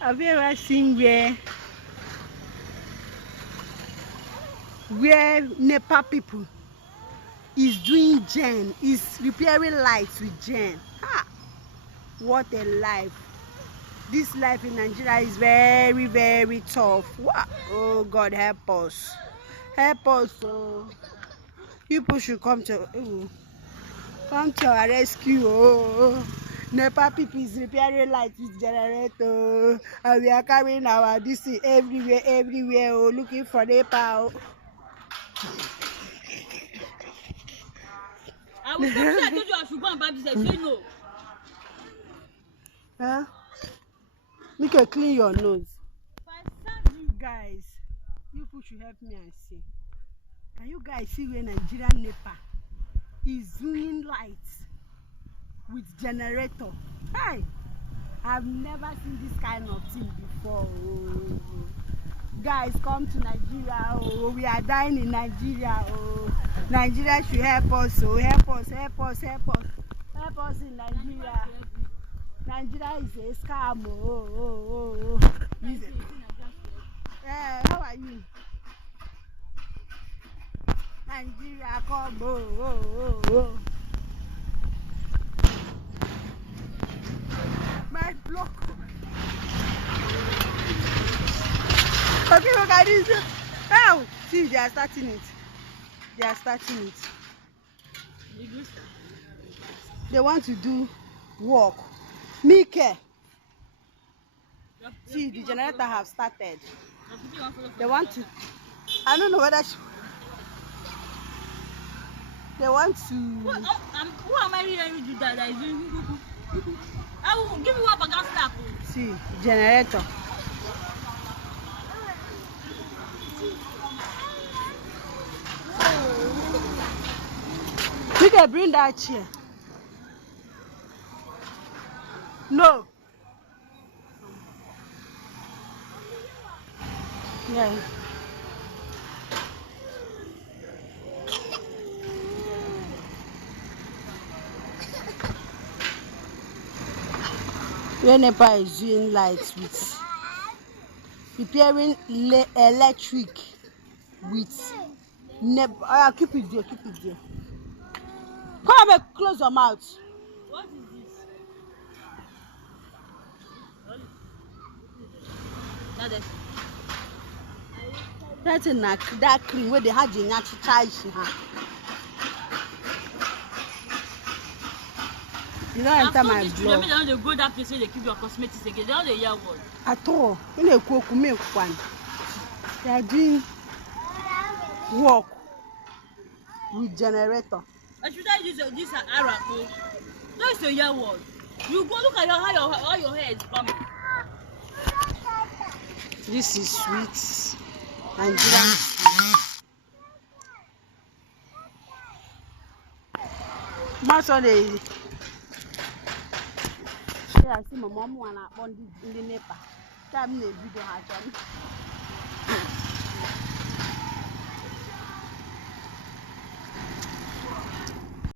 Have you ever seen where Nepa people is doing gen, is repairing lights with gen? Ah, what a life! This life in Nigeria is very, very tough. Wow. Oh God, help us! Help us! Oh, people should come to our rescue. Oh, Nepa people is repairing lights with generator, and we are carrying our DC everywhere. Oh, looking for Nepa. Oh. I told you I should go and buy this. I say no. Huh? Make you clean your nose. If I serve you guys, you people should help me and see. Can you guys see where Nigerian Nepa is doing lights with generator? Hey, I've never seen this kind of thing before. Oh. Guys, come to Nigeria. Oh, we are dying in Nigeria. Oh, Nigeria should help us. Oh, help us in Nigeria. Nigeria is a scam. Oh. How are you? Nigeria, come. Oh. My block. Okay, look at this. Oh, see, they are starting it. They want to do work. Mike. See, the generator have started. They want to. I don't know whether they want to. Who am I hearing do that? I will give you one bag of stuff. See, generator. You can bring that chair. No. Yeah. Where Nepa is doing lights with repairing electric with Nepa. I'll keep it there. Come and close your mouth. What is this? That's that cream where they had the natural charge. You don't enter my blog. They don't go that place where they keep your cosmetics again. They don't hear what. At all. When they cook, make one. They are doing work with generator. I should I use this Arab? That's the year word. You go look at how your hair is coming. This is sweet Nigerian. Most of the I see my mom wanna on the Nepa. Time they video her.